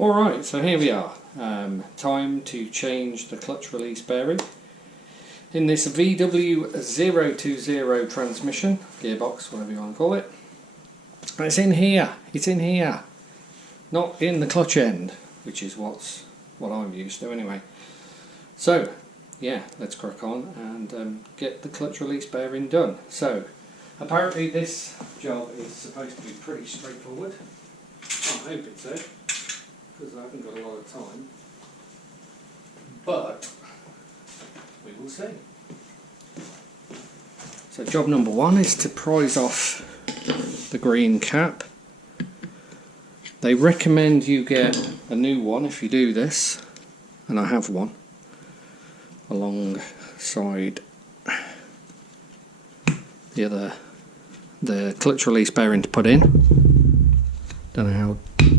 Alright, so here we are. Time to change the clutch release bearing. In this VW020 transmission, gearbox, whatever you want to call it. It's in here, not in the clutch end, which is what I'm used to anyway. So, yeah, let's crack on and get the clutch release bearing done. So, apparently this job is supposed to be pretty straightforward. I hope it's so, because I haven't got a lot of time. But we will see. So job number one is to prise off the green cap. They recommend you get a new one if you do this, and I have one alongside the clutch release bearing to put in. Don't know how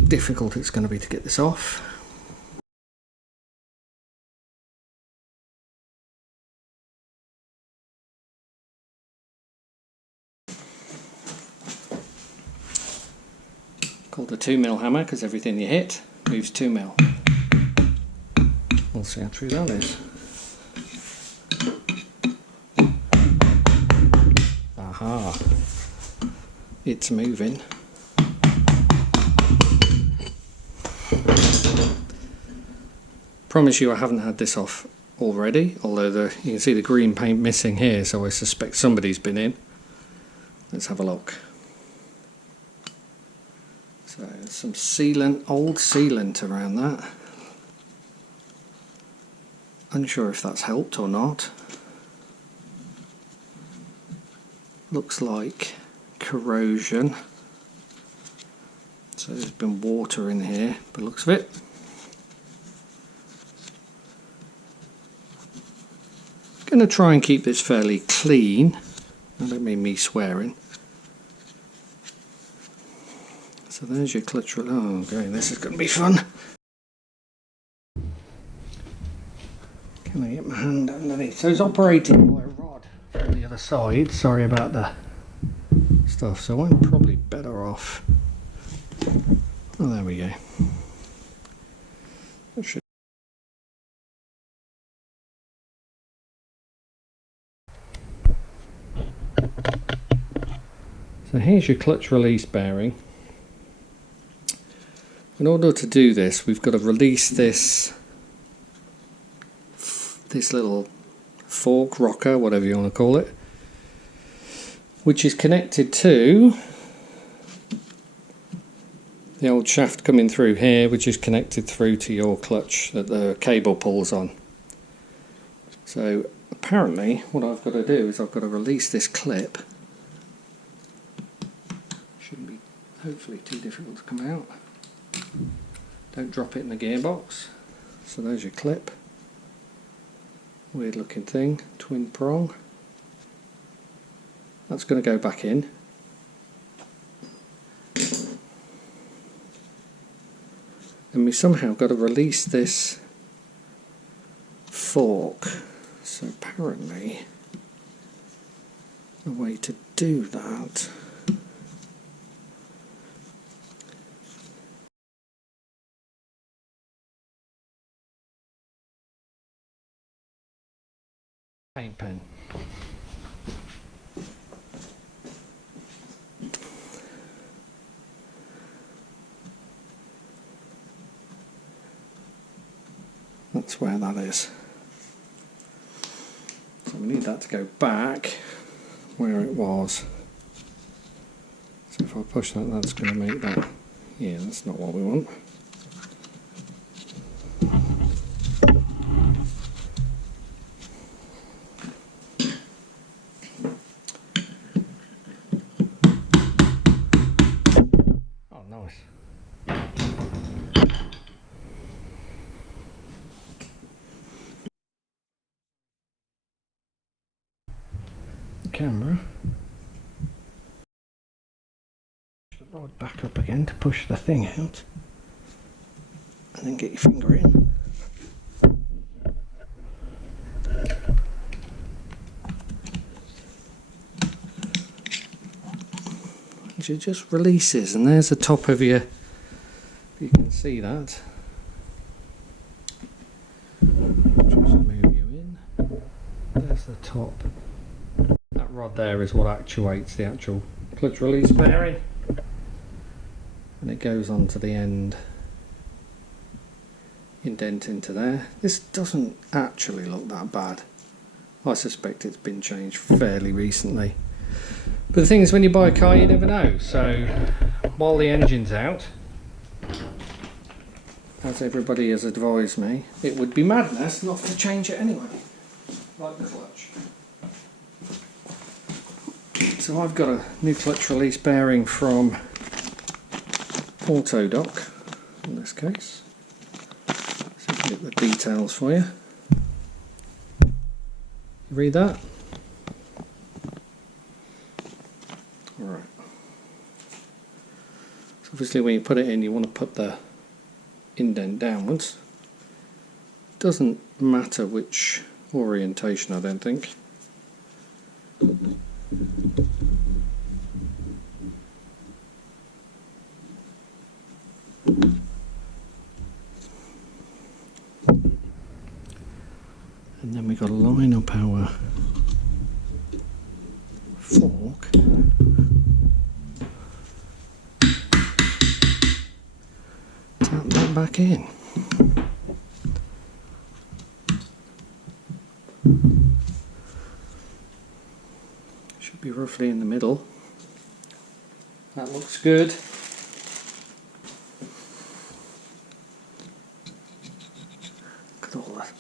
difficult it's going to be to get this off. Called a 2mm hammer because everything you hit moves 2mm. We'll see how true that is. Aha! It's moving. Promise you I haven't had this off already, although you can see the green paint missing here, so I suspect somebody's been in. Let's have a look. So some sealant, old sealant around that. Unsure if that's helped or not. Looks like corrosion. So there's been water in here, by the looks of it. Going to try and keep this fairly clean. I don't mean me swearing. So there's your clutch. Oh, okay, this is going to be fun. Can I get my hand underneath? So it's operating by a rod from the other side. Sorry about the stuff. So I'm probably better off. Oh, there we go. That should. So here's your clutch release bearing. In order to do this, we've got to release this little fork, rocker, whatever you want to call it, which is connected to the old shaft coming through here, which is connected through to your clutch that the cable pulls on. So apparently what I've got to do is I've got to release this clip. Shouldn't be hopefully too difficult to come out. Don't drop it in the gearbox. So there's your clip. Weird looking thing, twin prong. That's going to go back in. And we somehow got to release this fork. So apparently the way to do that paint pen. That's where that is. So we need that to go back where it was. So if I push that, that's going to make that. Yeah, that's not what we want. Camera. Push the rod back up again to push the thing out, and then get your finger in. It just releases, and there's the top of your, you can see that, rod there is what actuates the actual clutch release bearing, and it goes on to the end, indent into there. This doesn't actually look that bad. I suspect it's been changed fairly recently, but the thing is, when you buy a car you never know. So while the engine's out, as everybody has advised me, it would be madness not to change it anyway, like the clutch. So I've got a new clutch release bearing from Autodoc in this case. So I can get the details for you. Read that? Alright. So obviously when you put it in, you want to put the indent downwards. Doesn't matter which orientation, I don't think. And then we've got to line up our fork tap that back in. Should be roughly in the middle. That looks good. Look at all that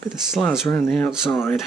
bit of slaz around the outside.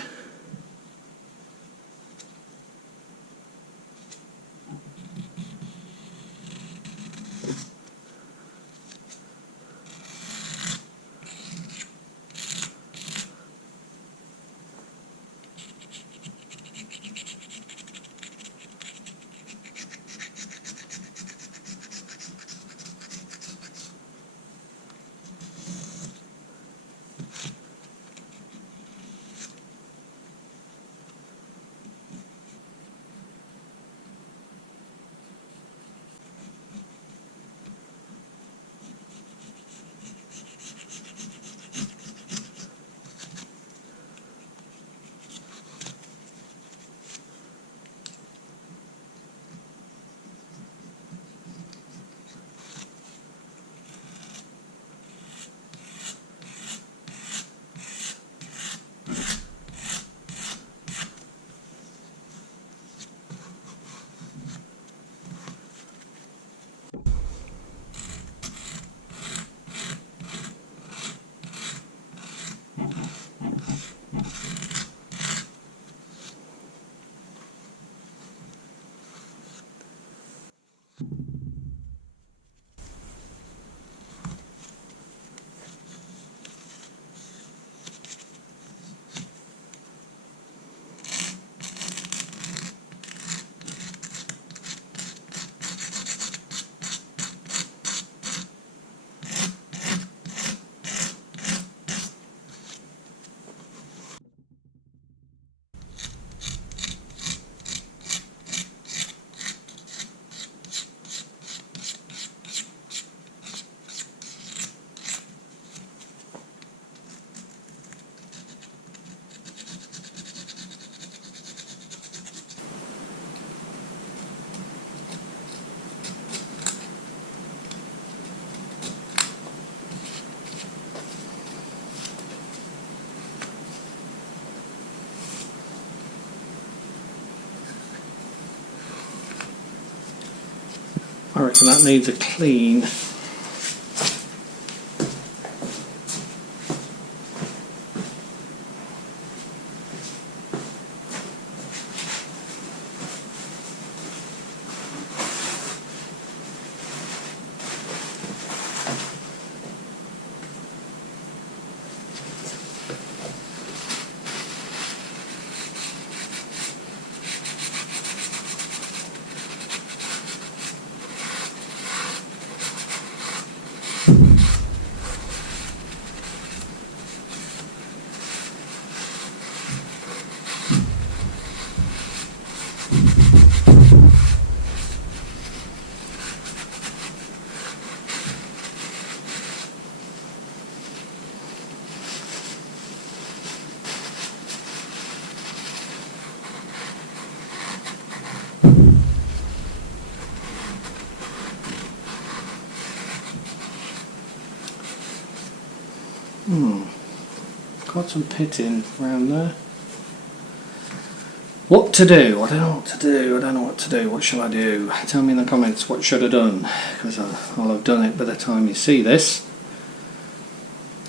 I reckon that needs a clean. Got some pitting around there. What to do? I don't know what to do. I don't know what to do. What shall I do? Tell me in the comments what should I have done, because I'll have done it by the time you see this.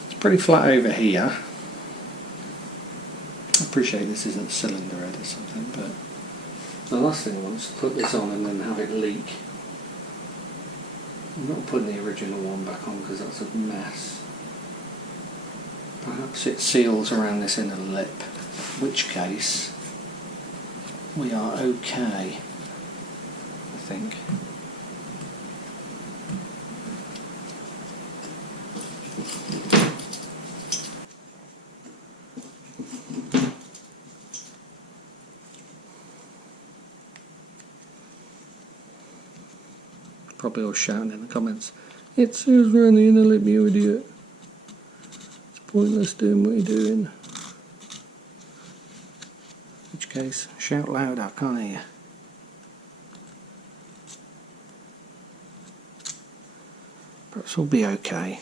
It's pretty flat over here. I appreciate this isn't cylinder head or something, but the last thing I want is to put this on and then have it leak. I'm not putting the original one back on because that's a mess. Perhaps it seals around this inner lip, in which case we are okay, I think. Probably all shouting in the comments, "It seals around the inner lip, you idiot. It's pointless doing what you're doing." In which case, shout loud, I can't hear. Perhaps we'll be okay.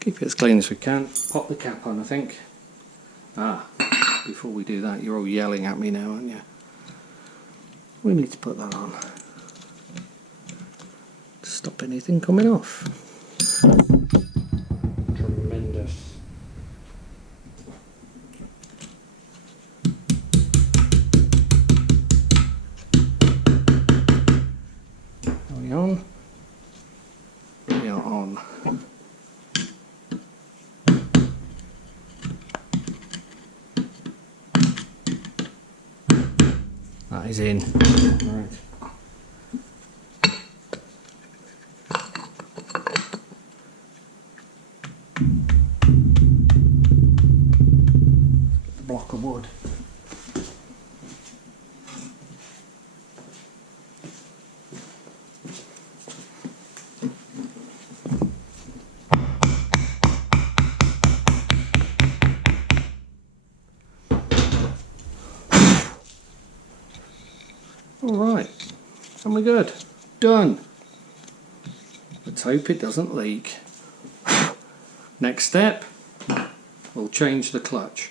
Keep it as clean as we can. Pop the cap on, I think. Before we do that, you're all yelling at me now, aren't you? We need to put that on to stop anything coming off. Tremendous. Are we on? We are on. That is in. Right. The block of wood. Alright, and we're good. Done. Let's hope it doesn't leak. Next step, we'll change the clutch.